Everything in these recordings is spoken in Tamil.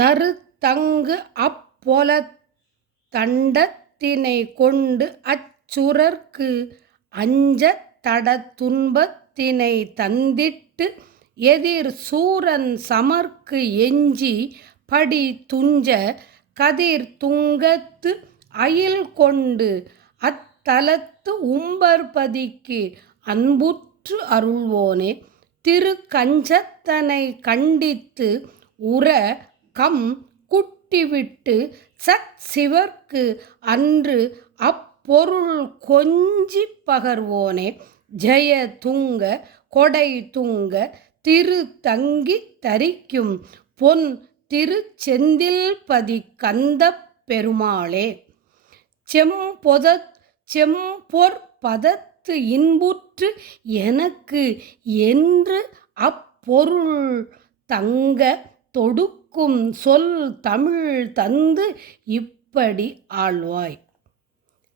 தருதங்கு அப்பொலத் தண்டத்தினை கொண்டு அச்சுரர்க்கு அஞ்சத் தடதுன்பத்தினை தந்திட்டு எதிர் சூரன் சமர்க்கு எஞ்சி படி துஞ்ச கதிர் துங்கத்து அயில் கொண்டு அத்தலத்து உம்பர்பதிக்கு அன்புற்று அருள்வோனே. திருக்கஞ்சத்தனை கண்டித்து உற கம் குட்டிவிட்டு சற்சிவர்க்கு அன்று அப்பொருள் கொஞ்சிப் பகர்வோனே. ஜய துங்க கொடை துங்க திருத்தங்கித் தரிக்கும் பொன் திருச்செந்தில்பதி கந்தப் பெருமாளே. செம்பொற்பதத்து இன்புற்று எனக்கு என்று அப்பொருள் தங்க தொடுக்கும் சொல் தமிழ் தந்து இப்படி ஆழ்வாய்.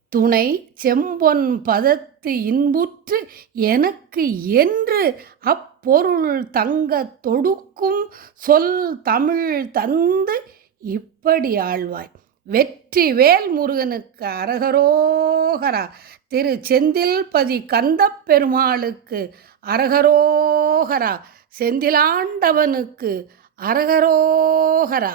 துணை செம்பொன் பதத்து இன்புற்று எனக்கு என்று அப்பொருள் தங்கத் தொடுக்கும் சொல் தமிழ் தந்து இப்படி ஆழ்வாய். வெற்றி வேல் முருகனுக்கு அரகரோகரா. திரு செந்தில்பதி கந்தப் பெருமாளுக்கு அரகரோகரா. செந்திலாண்டவனுக்கு அரகரோகரா.